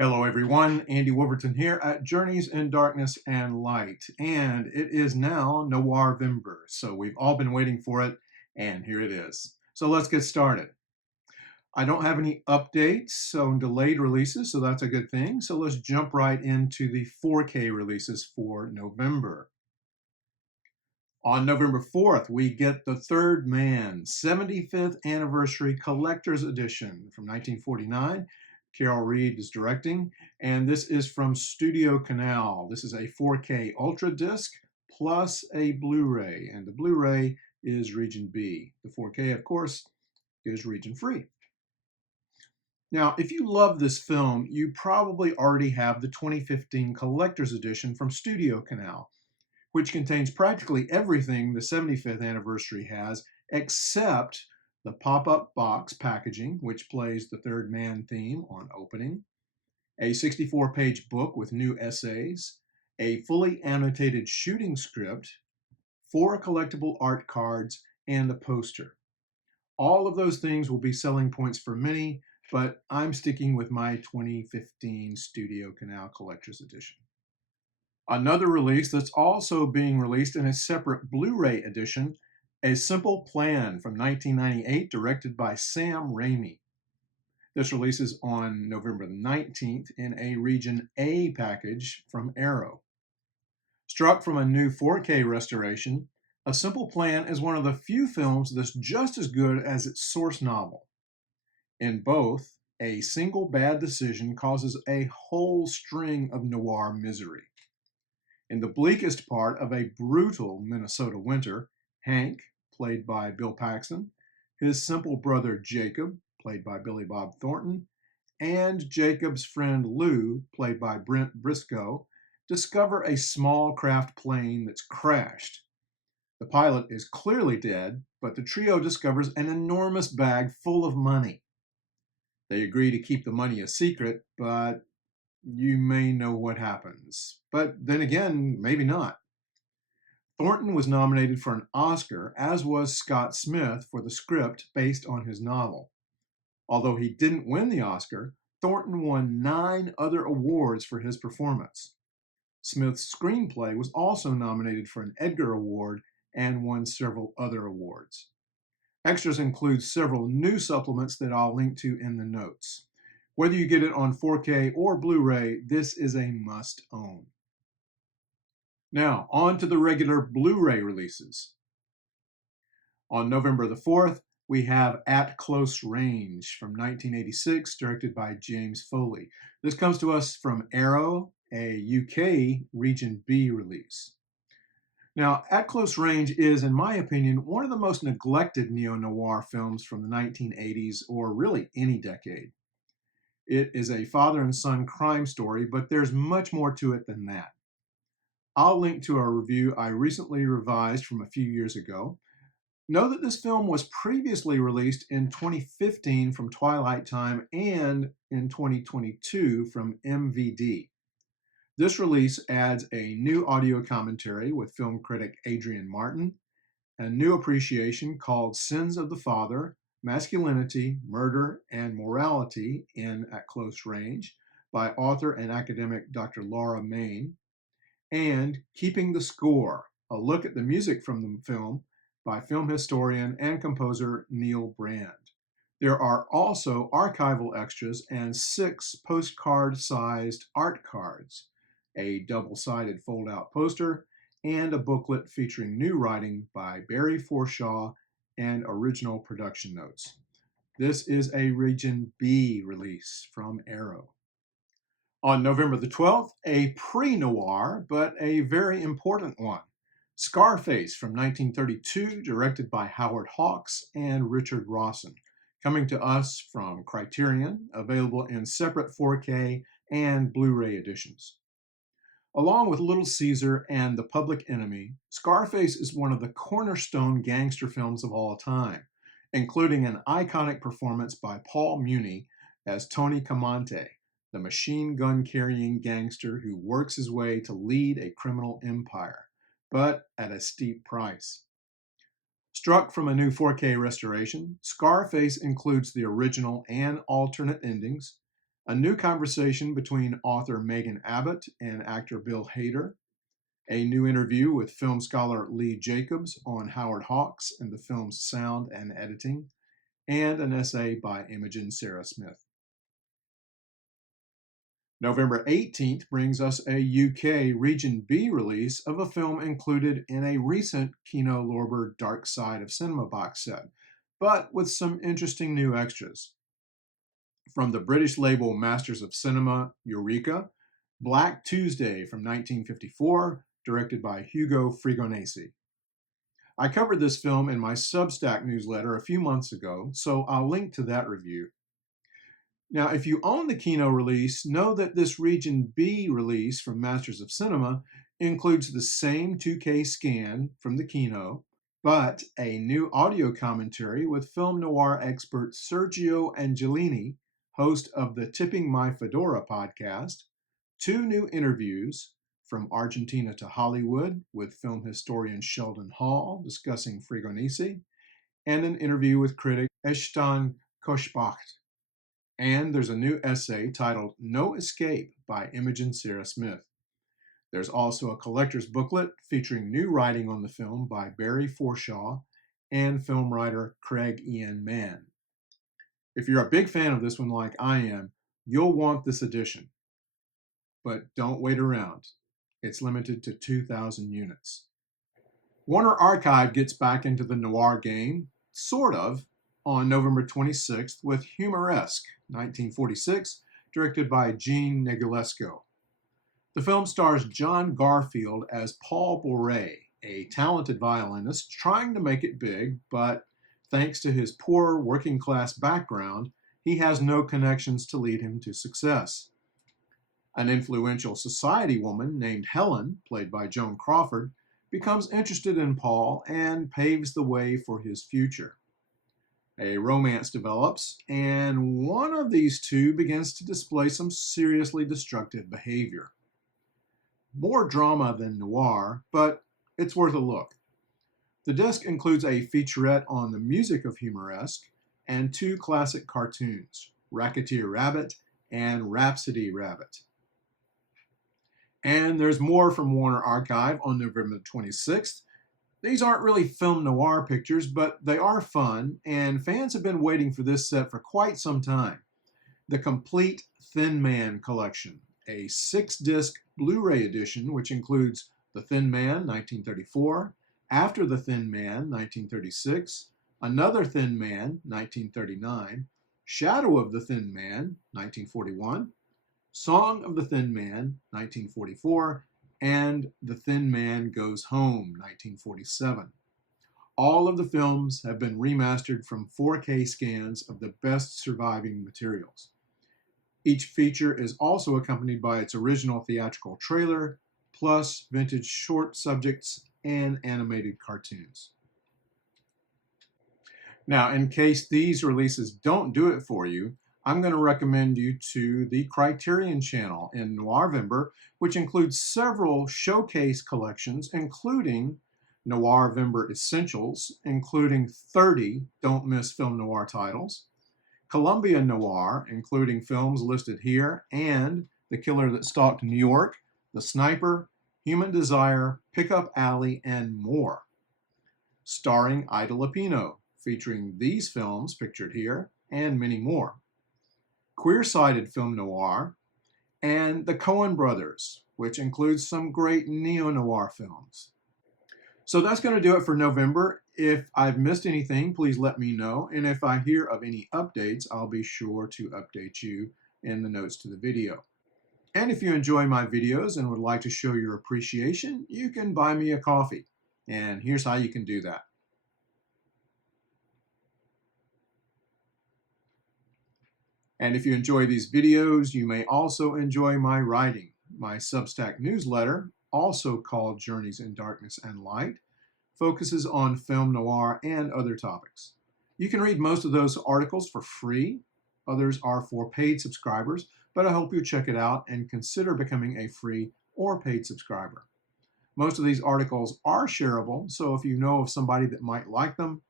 Hello, everyone. Andy Wolverton here at Journeys in Darkness and Light. And it is now Noirvember. So we've all been waiting for it, and here it is. So let's get started. I don't have any updates on delayed releases, so that's a good thing. So let's jump right into the 4K releases for November. On November 4th, we get The Third Man, 75th Anniversary Collector's Edition from 1949. Carol Reed is directing, and this is from Studio Canal. This is a 4K Ultra Disc plus a Blu-ray, and the Blu-ray is region B. The 4K, of course, is region free. Now, if you love this film, you probably already have the 2015 Collector's Edition from Studio Canal, which contains practically everything the 75th anniversary has, except the pop-up box packaging, which plays the Third Man theme on opening, a 64-page book with new essays, a fully annotated shooting script, 4 collectible art cards, and a poster. All of those things will be selling points for many, but I'm sticking with my 2015 Studio Canal Collector's Edition. Another release that's also being released in a separate Blu-ray edition, A Simple Plan from 1998, directed by Sam Raimi. This releases on November 19th in a Region A package from Arrow. Struck from a new 4K restoration, A Simple Plan is one of the few films that's just as good as its source novel. In both, a single bad decision causes a whole string of noir misery. In the bleakest part of a brutal Minnesota winter, Hank, played by Bill Paxton, his simple brother Jacob, played by Billy Bob Thornton, and Jacob's friend Lou, played by Brent Briscoe, discover a small craft plane that's crashed. The pilot is clearly dead, but the trio discovers an enormous bag full of money. They agree to keep the money a secret, but you may know what happens. But then again, maybe not. Thornton was nominated for an Oscar, as was Scott Smith for the script based on his novel. Although he didn't win the Oscar, Thornton won 9 other awards for his performance. Smith's screenplay was also nominated for an Edgar Award and won several other awards. Extras include several new supplements that I'll link to in the notes. Whether you get it on 4K or Blu-ray, this is a must-own. Now, on to the regular Blu-ray releases. On November the 4th, we have At Close Range from 1986, directed by James Foley. This comes to us from Arrow, a UK Region B release. Now, At Close Range is, in my opinion, one of the most neglected neo-noir films from the 1980s, or really any decade. It is a father and son crime story, but there's much more to it than that. I'll link to a review I recently revised from a few years ago. Know that this film was previously released in 2015 from Twilight Time and in 2022 from MVD. This release adds a new audio commentary with film critic Adrian Martin, a new appreciation called Sins of the Father, Masculinity, Murder, and Morality in At Close Range by author and academic Dr. Laura Main, and Keeping the Score, a look at the music from the film by film historian and composer Neil Brand. There are also archival extras and 6 postcard-sized art cards, a double-sided fold-out poster, and a booklet featuring new writing by Barry Forshaw and original production notes. This is a Region B release from Arrow. On November the 12th, a pre-noir, but a very important one. Scarface from 1932, directed by Howard Hawks and Richard Rawson, coming to us from Criterion, available in separate 4K and Blu-ray editions. Along with Little Caesar and The Public Enemy, Scarface is one of the cornerstone gangster films of all time, including an iconic performance by Paul Muni as Tony Camonte, the machine gun carrying gangster who works his way to lead a criminal empire, but at a steep price. Struck from a new 4K restoration, Scarface includes the original and alternate endings, a new conversation between author Megan Abbott and actor Bill Hader, a new interview with film scholar Lee Jacobs on Howard Hawks and the film's sound and editing, and an essay by Imogen Sarah Smith. November 18th brings us a UK Region B release of a film included in a recent Kino Lorber Dark Side of Cinema box set, but with some interesting new extras. From the British label Masters of Cinema, Eureka, Black Tuesday from 1954, directed by Hugo Fregonese. I covered this film in my Substack newsletter a few months ago, so I'll link to that review. Now, if you own the Kino release, know that this Region B release from Masters of Cinema includes the same 2K scan from the Kino, but a new audio commentary with film noir expert Sergio Angelini, host of the Tipping My Fedora podcast, 2 new interviews from Argentina to Hollywood with film historian Sheldon Hall discussing Fregonese, and an interview with critic Eshtan Koshbach. And there's a new essay titled No Escape by Imogen Sarah Smith. There's also a collector's booklet featuring new writing on the film by Barry Forshaw and film writer Craig Ian Mann. If you're a big fan of this one like I am, you'll want this edition. But don't wait around. It's limited to 2,000 units. Warner Archive gets back into the noir game, sort of, on November 26th with Humoresque, 1946, directed by Jean Negulesco. The film stars John Garfield as Paul Bourret, a talented violinist trying to make it big, but thanks to his poor working-class background, he has no connections to lead him to success. An influential society woman named Helen, played by Joan Crawford, becomes interested in Paul and paves the way for his future. A romance develops, and one of these two begins to display some seriously destructive behavior. More drama than noir, but it's worth a look. The disc includes a featurette on the music of Humoresque and 2 classic cartoons, Racketeer Rabbit and Rhapsody Rabbit. And there's more from Warner Archive on November 26th. These aren't really film noir pictures, but they are fun, and fans have been waiting for this set for quite some time. The Complete Thin Man Collection, a 6-disc Blu-ray edition which includes The Thin Man, 1934, After the Thin Man, 1936, Another Thin Man, 1939, Shadow of the Thin Man, 1941, Song of the Thin Man, 1944, and The Thin Man Goes Home, 1947. All of the films have been remastered from 4K scans of the best surviving materials. Each feature is also accompanied by its original theatrical trailer, plus vintage short subjects and animated cartoons. Now, in case these releases don't do it for you, I'm going to recommend you to the Criterion channel in Noirvember, which includes several showcase collections, including Noirvember Essentials, including 30 Don't Miss Film Noir titles, Columbia Noir, including films listed here, and The Killer That Stalked New York, The Sniper, Human Desire, Pickup Alley, and more. Starring Ida Lupino, featuring these films pictured here, and many more. Queer-sided film noir, and the Coen brothers, which includes some great neo-noir films. So that's going to do it for November. If I've missed anything, please let me know. And if I hear of any updates, I'll be sure to update you in the notes to the video. And if you enjoy my videos and would like to show your appreciation, you can buy me a coffee. And here's how you can do that. And if you enjoy these videos, you may also enjoy my writing. My Substack newsletter, also called Journeys in Darkness and Light, focuses on film noir and other topics. You can read most of those articles for free. Others are for paid subscribers, but I hope you check it out and consider becoming a free or paid subscriber. Most of these articles are shareable, so if you know of somebody that might like them,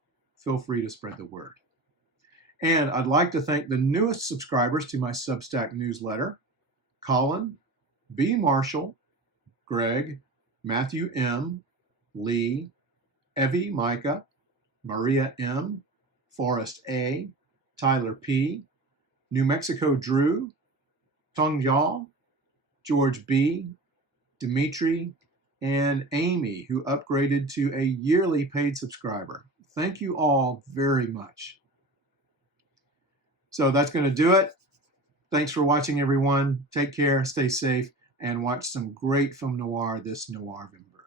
feel free to spread the word. And I'd like to thank the newest subscribers to my Substack newsletter: Colin, B. Marshall, Greg, Matthew M., Lee, Evie Micah, Maria M., Forrest A., Tyler P., New Mexico Drew, Tong Yao, George B., Dimitri, and Amy, who upgraded to a yearly paid subscriber. Thank you all very much. So that's going to do it. Thanks for watching, everyone. Take care, stay safe, and watch some great film noir this Noirvember.